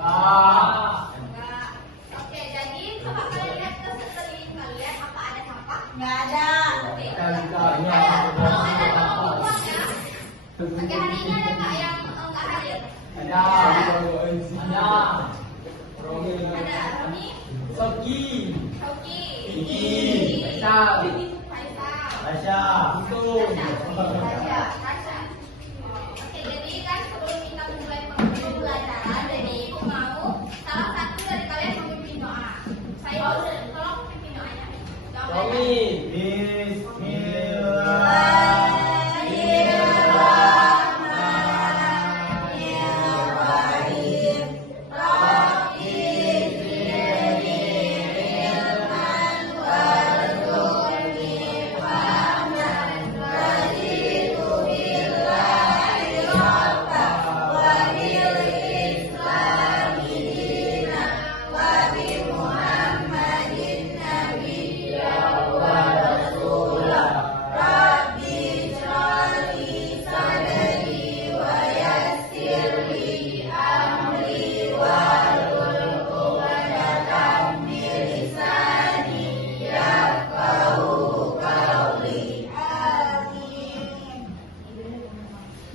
Ah. Enggak. Oke, jadi coba kalian lihat ke sekeliling kalian, apa ada sampah? Nggak ada. Oke. Kali-kalinya. Ada, kalau ada tolong dibuang ya. Oke, hari ini ada nggak yang nggak hadir? Ada. Ada. Ada Roni, Soki. Shoki, Iki. Faisal, Tasya. Itu. Tasya. Oke, jadi kan sebelum kita mulai pembelajaran, jadi ibu mau salah satu dari kalian memimpin doa. Saya tolong pimpin doanya. Romi. Bismillah.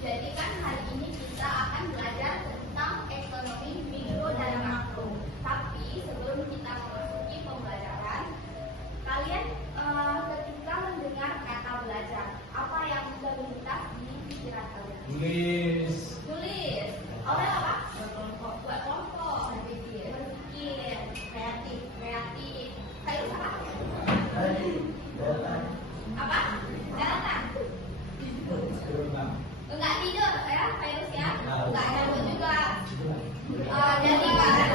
Jadi kan hari ini kita akan belajar tentang ekonomi mikro dan makro. Tapi sebelum kita memasuki pembelajaran, kalian ketika mendengar kata belajar, apa yang terlintas di pikiran kalian? Tulis. Tulis. Oleh apa? Buat kelompok. Berpikir. Kreatif. Kayak apa? Apa? Daratan. Enggak tidur ya, virus ya? Enggak nyambut juga. Jadi kan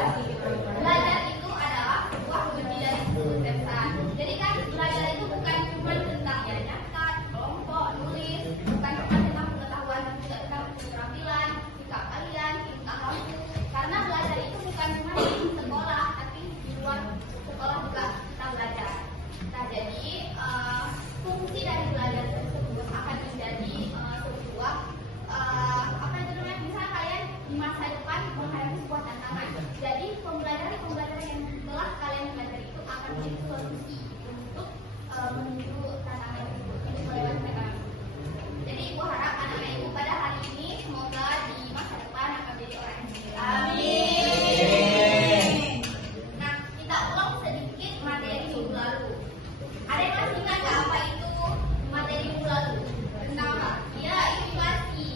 belajar itu adalah sebuah kunci dari kesuksesan. Jadi kan belajar itu bukan cuma tentang ya nyatat, kelompok, nulis, bukan cuma tentang pengetahuan, juga tentang keterampilan, sikap kalian, tingkah laku. Karena belajar itu bukan cuma di sekolah, tapi di luar sekolah juga kita belajar. Nah, jadi fungsi dari belajar tersebut akan menjadi sebuah apa itu namanya, misalnya kalian di masa depan menghadapi sebuah tantangan. Jadi pembelajaran yang telah kalian pelajari itu akan menjadi solusi untuk menuju tantangan tersebut, untuk melewati tantangan itu. Jadi ibu harap anak-anak ibu pada hari ini semoga di masa depan akan menjadi orang yang baik. Amin. Nah, kita ulang sedikit materi minggu lalu. Ada yang masih ingat nggak apa itu materi minggu lalu? Tentang apa? Ya, inflasi.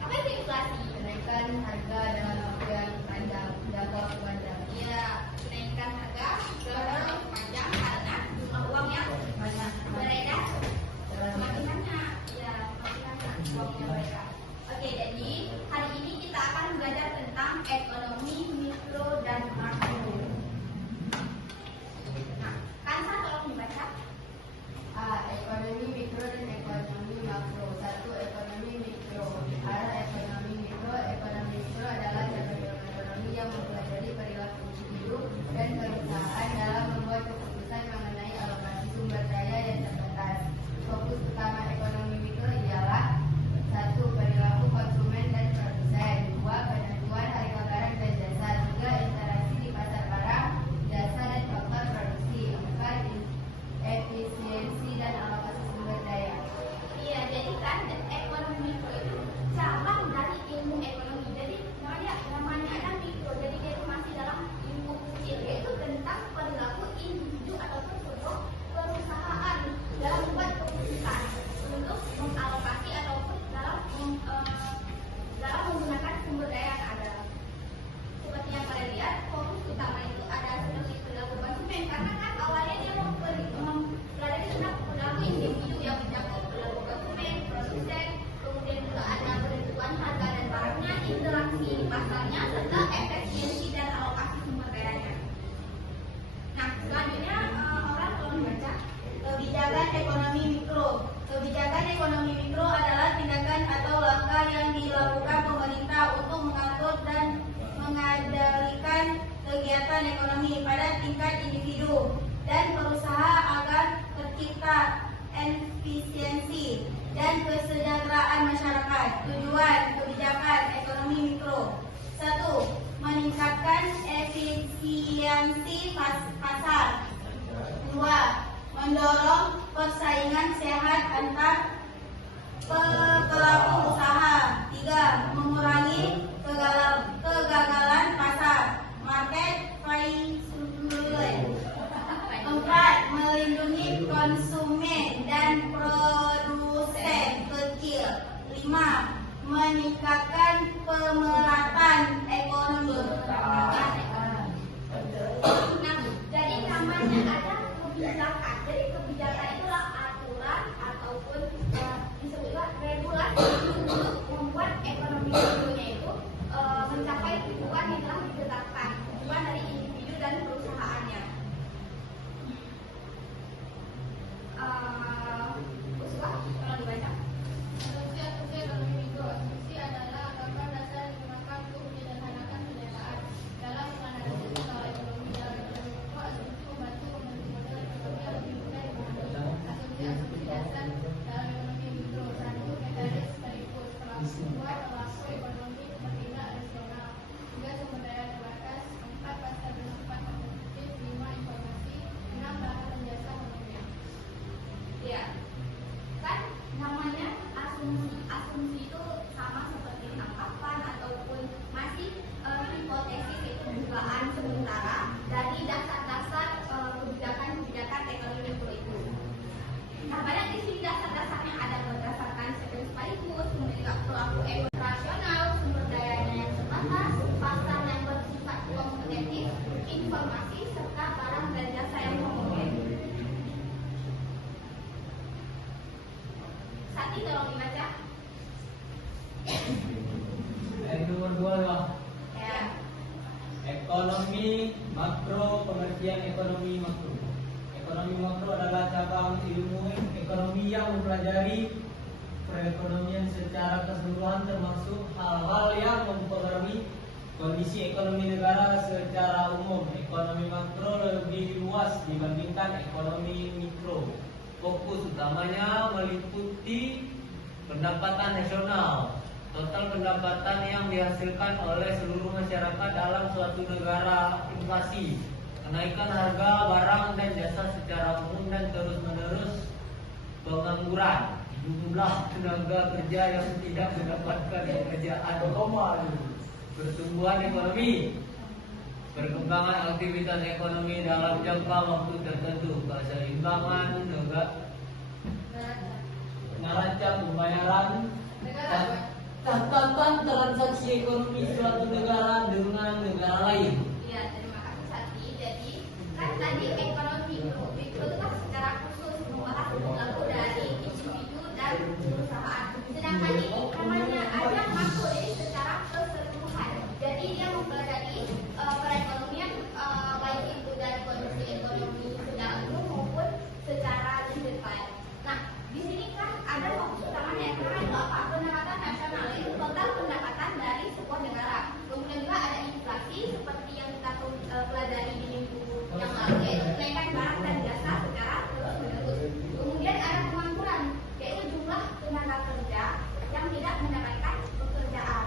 Apa itu inflasi? Kenaikan harga dalam waktu yang panjang, jangka waktu panjang. Iya, kenaikan harga dalam waktu panjang karena jumlah uang yang banyak beredar semakin banyak. Iya, semakin banyak uangnya beredar. Oke, jadi hari ini kita akan belajar tentang ekonomi mikro dan makro. Nah, Kansa tolong dibaca. Ekonomi mikro dan ekonomi makro. Satu, ekonomi mikro. Arah ekonomi mikro. Ekonomi mikro adalah cabang ekonomi yang mempelajari perilaku individu dan perusahaan dalam membuat keputusan mengenai alokasi sumber daya yang terbatas. Fokus utama ekonomi mikro ialah satu, perilaku konsumen dan produsen. Dua, penentuan harga barang dan jasa. Tiga, interaksi di pasar barang, jasa dan faktor produksi. Empat, efisiensi dan alokasi sumber daya. Iya, jadi kan ekonomi mikro itu cabang dari ilmu ekonomi. Jadi namanya ada mikro, jadi dia itu masih dalam ilmu kecil, yaitu tentang perilaku individu ataupun sebuah perusahaan dalam membuat keputusan untuk mengalokasi ataupun dalam menggunakan sumber daya yang ada. Seperti yang kalian lihat, fokus utama itu ada seperti perilaku konsumen, karena kan awalnya dia mempelajari tentang perilaku individu yang mencakup perilaku konsumen, produsen, kemudian juga ada penentuan harga dan barangnya, interaksi di pasarnya, serta efisiensi dan alokasi sumber dayanya. Nah, selanjutnya orang tolong membaca. Kebijakan ekonomi mikro. Kebijakan ekonomi mikro adalah tindakan atau langkah yang dilakukan pemerintah untuk mengatur dan mengendalikan kegiatan ekonomi pada tingkat individu dan perusahaan agar tercipta efisiensi dan kesejahteraan masyarakat. Tujuan kebijakan ekonomi mikro: 1. Meningkatkan pasar. 2. Mendorong persaingan sehat antar pelaku usaha. 3. Mengurangi kegagalan pasar, market failure. 4. Melindungi konsumen dan produsen kecil. 5. Meningkatkan pemerataan ekonomi. Nah, jadi namanya ada kebijakan. Jadi kebijakan itulah aturan ataupun disebutlah regulasi untuk membuat ekonomi mikronya itu mencapai tujuan yang telah ditetapkan, tujuan dari individu dan perusahaannya. Uswah, kalau dibaca. Asumsi ekonomi mikro. Asumsi adalah anggapan dasar yang digunakan untuk menyederhanakan kenyataan. Dalam menganalisis soal ekonomi dalam ekonomi mikro, asumsi membantu membentuk model ekonomi yang lebih mudah dipahami. Asumsi dasar dalam ekonomi mikro. 1. Mekanis sekaligus pelaku 2. Pelaku ekonomi bertindak rasional 3. Sumber daya terbatas 4. Pasar bersifat kompetitif 5. Informasi 6. Barang dan jasa umumnya. Ya, kan namanya asumsi itu sama seperti anggapan ataupun masih hipotesis, itu dugaan sementara dari dasar-dasar kebijakan ekonomi mikro itu. Nah, banyak di sini dasar-dasarnya ada berdasarkan sektor sekaligus, kemudian pelaku ekonomi rasional, sumber dayanya yang terbatas, pasar yang bersifat kompetitif, informasi serta barang dan jasa yang homogen. Sati, tolong dibaca. Yang nomor 2 lah. Ya. Ekonomi makro, pengertian ekonomi makro. Ekonomi makro adalah cabang ilmu ekonomi yang mempelajari perekonomian secara keseluruhan, termasuk hal-hal yang mempengaruhi kondisi ekonomi negara secara umum. Ekonomi makro lebih luas dibandingkan ekonomi mikro. Fokus utamanya meliputi pendapatan nasional, total pendapatan yang dihasilkan oleh seluruh masyarakat dalam suatu negara, inflasi, kenaikan harga barang dan jasa secara umum, dan terus-menerus pengangguran, jumlah tenaga kerja yang tidak mendapatkan pekerjaan, pertumbuhan ekonomi, perkembangan aktivitas ekonomi dalam jangka waktu tertentu, keseimbangan neraca pembayaran, catatan transaksi ekonomi suatu negara dengan negara lain. Iya, terima kasih Sati. Jadi kan tadi ekonomi mikro itu kan secara khusus mengolah perilaku dari individu dan perusahaan. Sedangkan ini namanya ada makro, jadi secara keseluruhan. Jadi dia mempelajari perekonomian baik itu dari kondisi ekonomi secara umum maupun secara detail. Nah, di sini kan ada fokus utamanya karena itu apa? Pendapatan nasional itu total pendapatan dari sebuah negara. Kemudian juga ada inflasi seperti yang kita pelajari di minggu yang lalu, yaitu kenaikan barang dan jasa secara terus-menerus. Kemudian ada pengangguran, yaitu jumlah tenaga kerja yang tidak mendapatkan pekerjaan.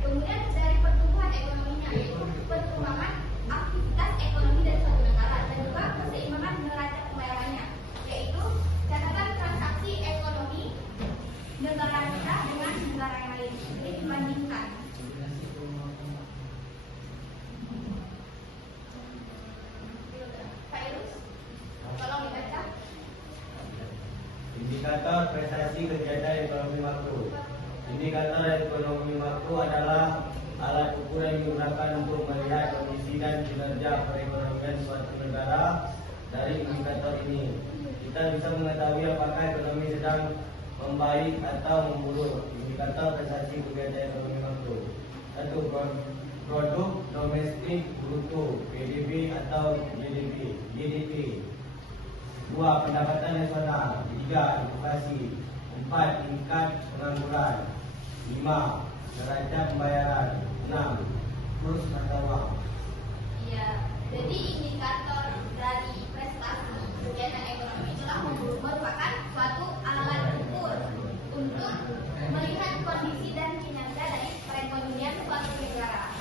Kemudian dari pertumbuhan ekonominya, yaitu perkembangan aktivitas ekonomi dari suatu negara, dan juga keseimbangan neraca pembayarannya, yaitu catatan transaksi ekonomi negara kita dengan negara yang lain. Ini dibandingkan. Pak Irus, tolong dibaca. Indikator prestasi kegiatan ekonomi makro. Indikator ekonomi makro adalah alat ukur yang digunakan untuk melihat kondisi dan kinerja perekonomian suatu negara. Dari indikator ini, kita bisa mengetahui apakah ekonomi sedang membaik atau memburuk. Indikator prestasi kegiatan ekonomi makro. 1. Produk domestik bruto (PDB) atau GDP. 2. Pendapatan nasional. 3. Inflasi. 4. Tingkat pengangguran. 5. Neraca pembayaran. 6. Kurs mata uang. Iya, jadi indikator dari prestasi kegiatan ekonomi itulah merupakan suatu alat ukur untuk melihat kondisi dan kinerja dari perekonomian suatu negara.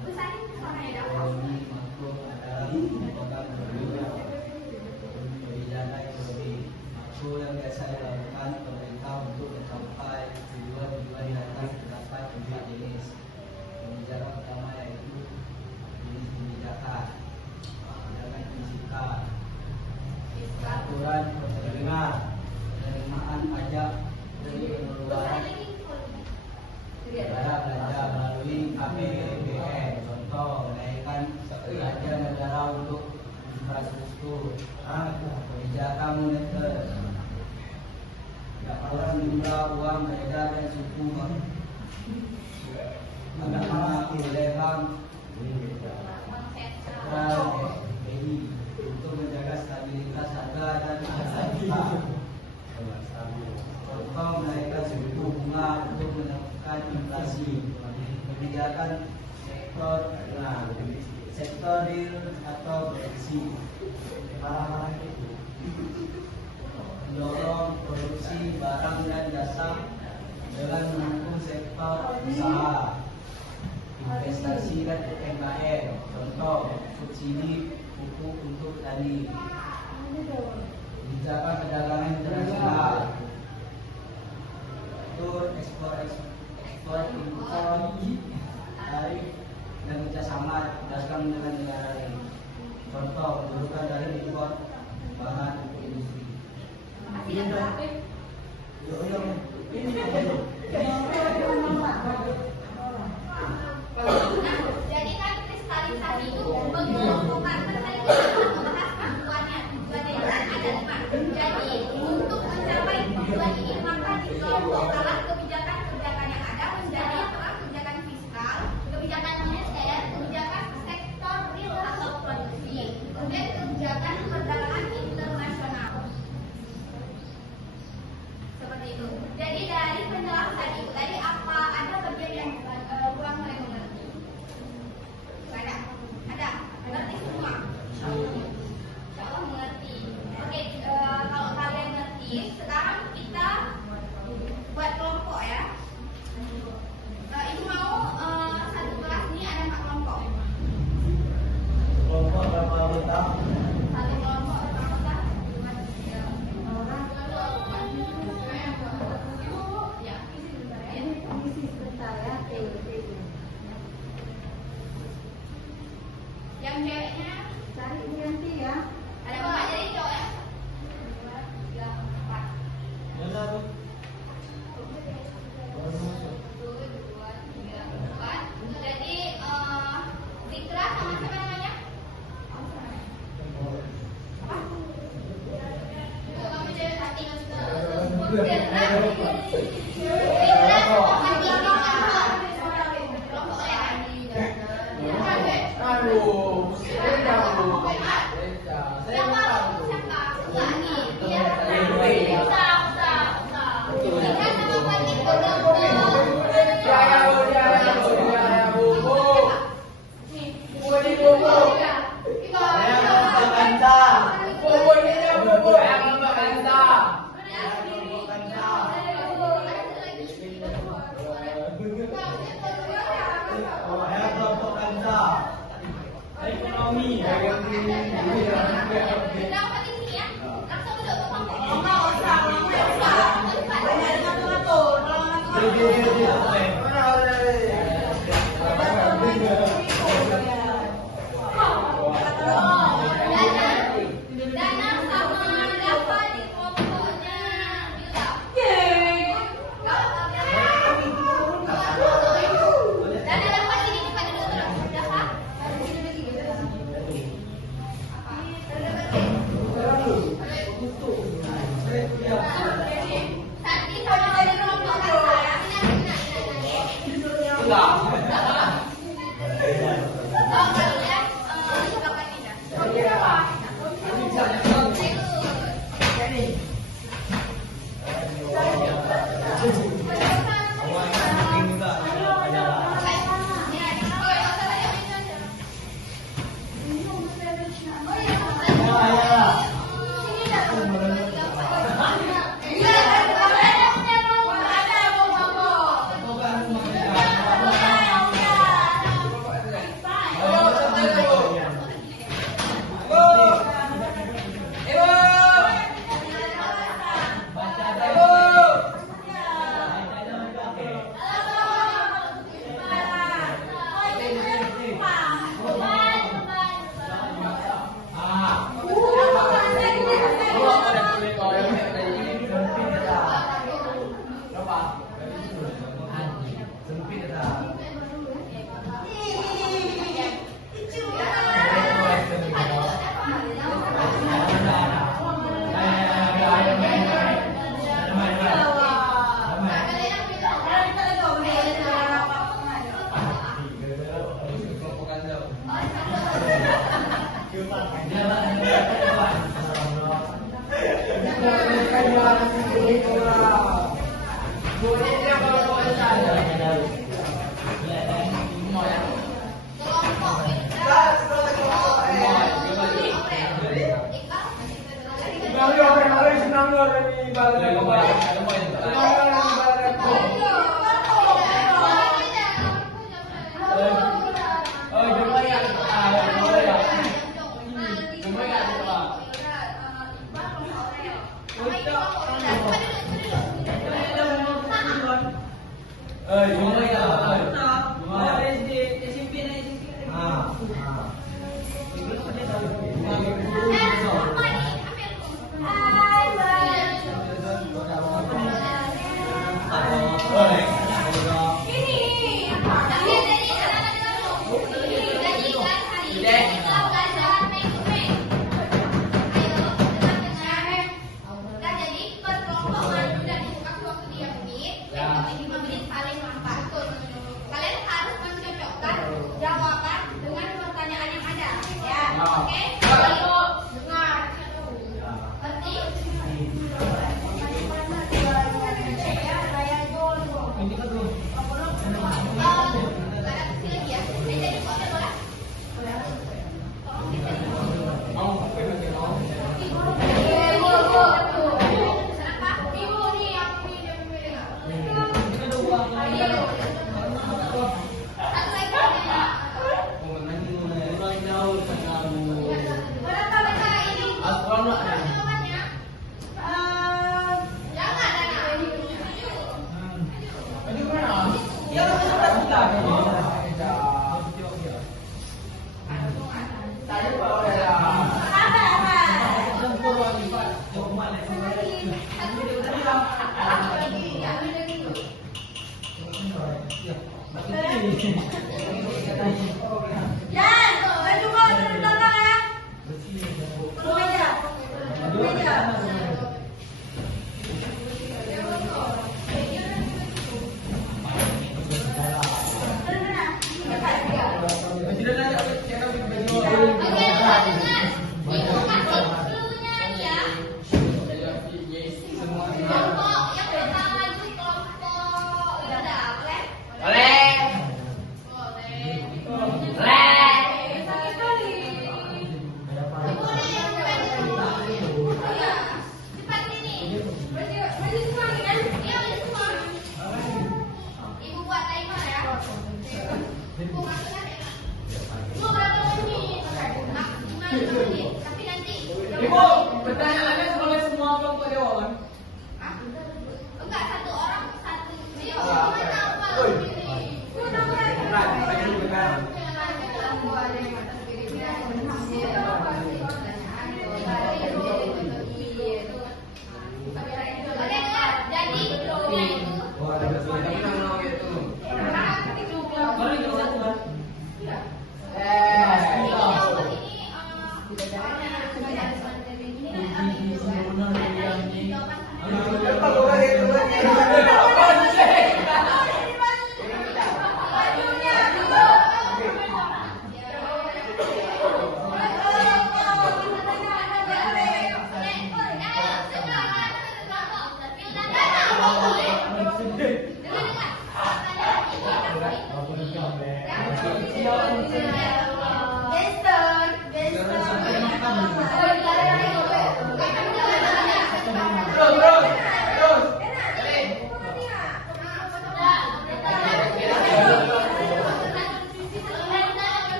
Besarin suaranya dong. Ekonomi makro adalah merupakan kebijakan ekonomi makro yang biasa dilakukan pemerintah untuk mencapai tujuan-tujuan yang terdapat empat jenis. Kebijakan pertama yaitu jenis kebijakan fiskal, aturan penerimaan pajak dari pengeluaran negara belanja melalui APBN. Contoh, menaikkan belanja negara untuk infrastruktur. Kebijakan moneter, aturan jumlah uang beredar dan suku bunga oleh bank sentral BI untuk menjaga stabilitas harga dan stabilitas. Contoh, menaikkan suku bunga untuk menekan inflasi. Kebijakan sektor real atau Brexit, mendorong produksi barang dan jasa dengan mendukung sektor usaha, investasi dan UMKM. Contoh, subsidi pupuk untuk tani. Kebijakan perdagangan internasional, atur ekspor impor, tarif dan kerjasama dagang dengan negara lain. Contoh, pendudukan dari impor bahan untuk industri. Jadi kan kristalisasi itu mengelompokkan tadi kita membahas tujuannya. Tujuannya itu kan ada 5. Jadi untuk mencapai tujuan ini maka dikelompokkan kebijakan-kebijakan yang ada menjadi kebijakan fiskal, kebijakan moneter, kebijakan sektor real atau produksi, kemudian kebijakan perdagangan internasional. Seperti itu. Jadi dari penjelasan itu tadi apa ada bagian yang kurang saya mengerti? Ada. Mengerti semua? Insyaallah mengerti. Oke, kalau kalian ngerti, sekarang kita buat kelompok ya. Ini mau satu kelas ini ada 4 kelompok. Kelompok berapa anggota? Satu kelompok berapa anggota? Ya, isi sebentar ya. Yang ceweknya cari ganti ya. Ada 4 jadi cowok ya. 2, 3, 4. Mana tu? 1, 2, 3, 4. Jadi Fitra sama siapa namanya? Apa? Kamu cewek hati Fitra sama hati kelompok ya. Siapa? Enggak nih. Dia usah. Kita sama Fati Ekonomi.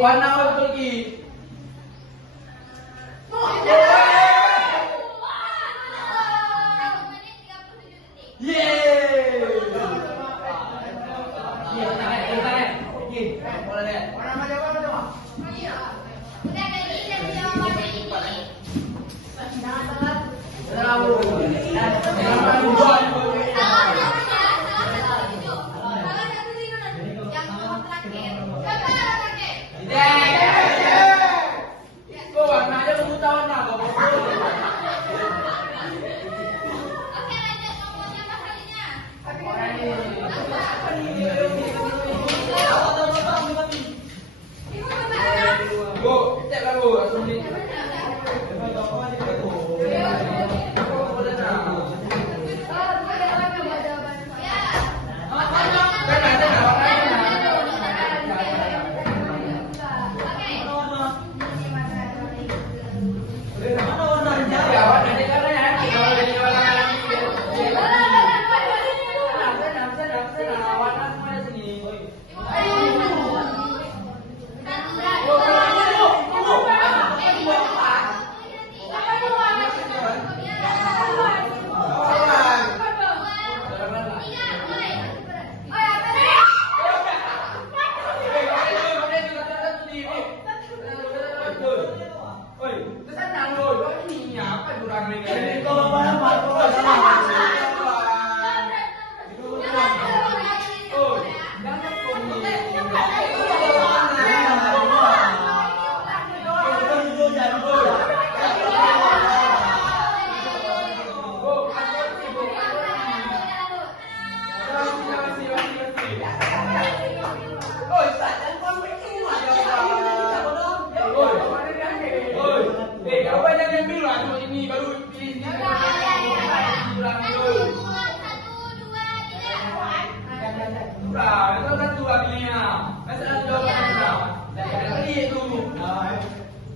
Warna apa betul Ki? Yeay. Ki, tarik. Ki, boleh deh. Warna macam apa coba? Udah tadi dan jawabannya ini. Jangan lupa. Kok warnanya kamu tahu warna apa? Bu, cek lah bu, langsung di.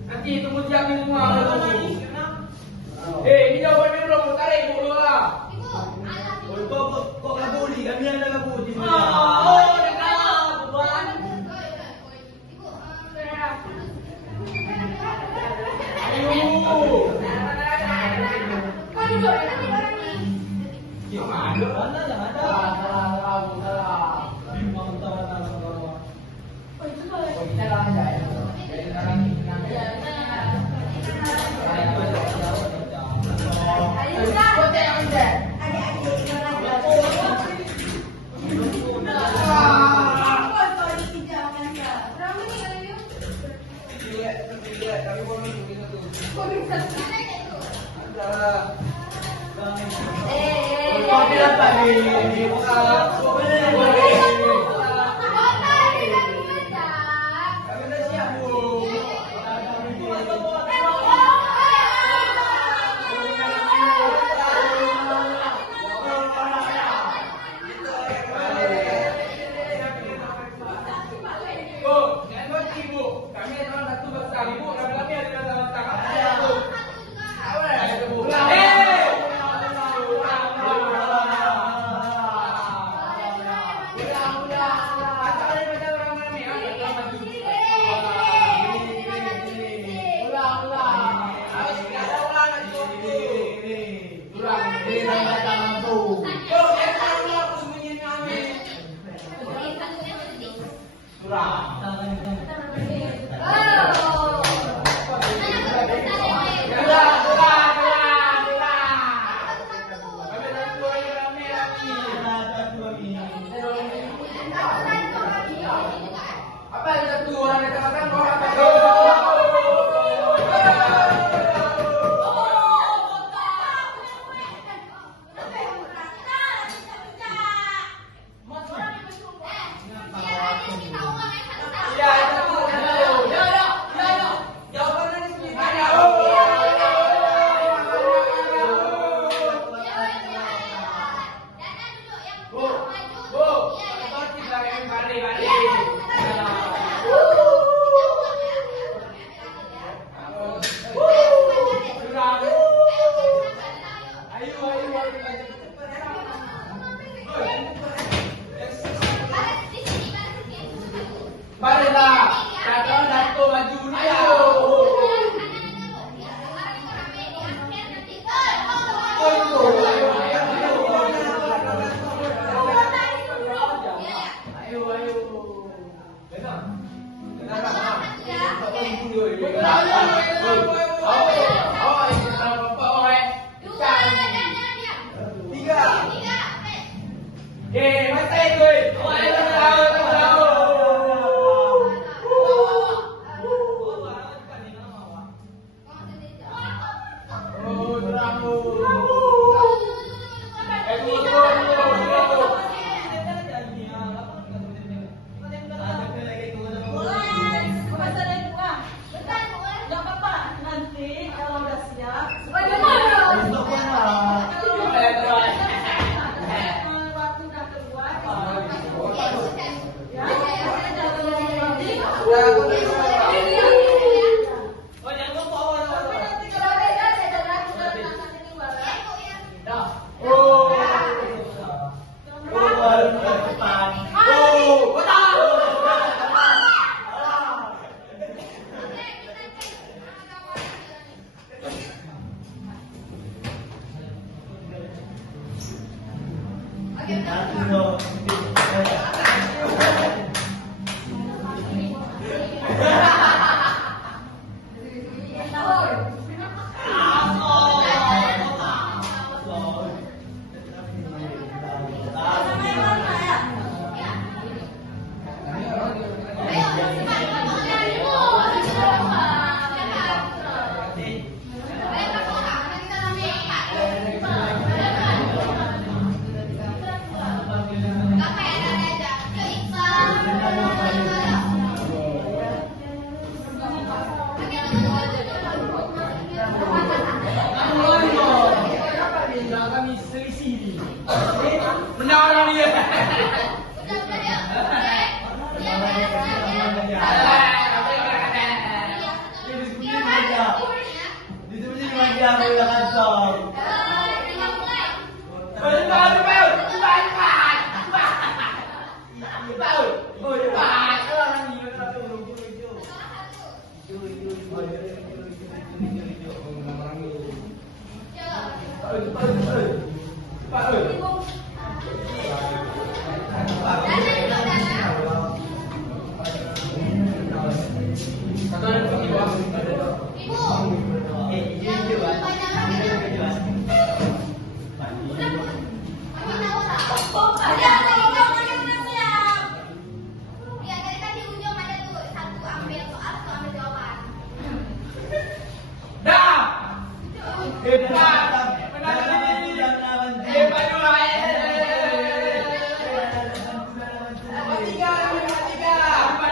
Nanti tunggu siapin semua. Ini jawabannya belum, tarik dulu lah. Kok kabuli? Kami ada kabuli. Oh, udah kalah, beban. Balik lah. Dato maju ni. Tiga,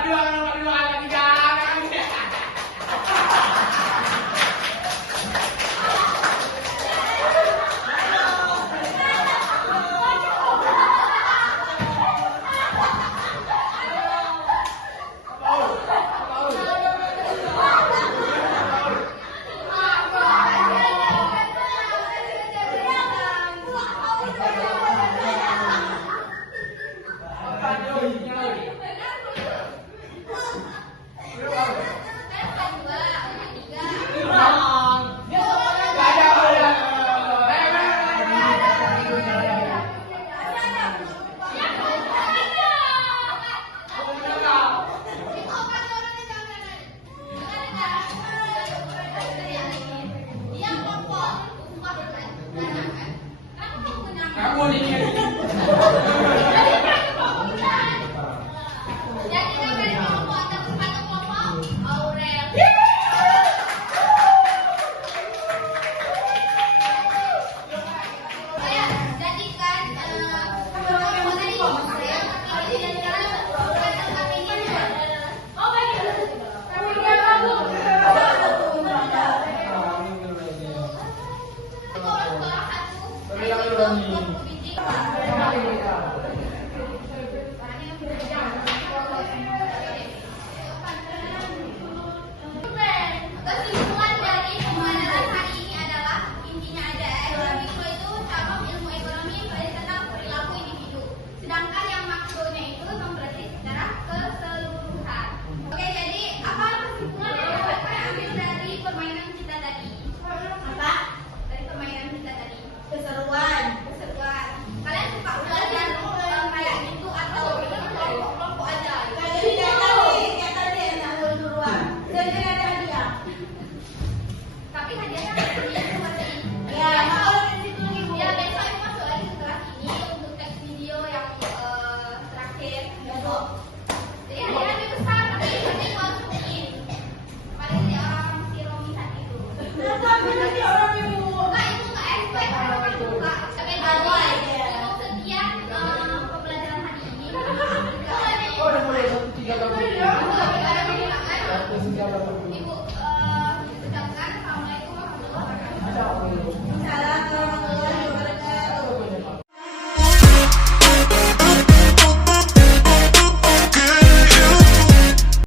tiga,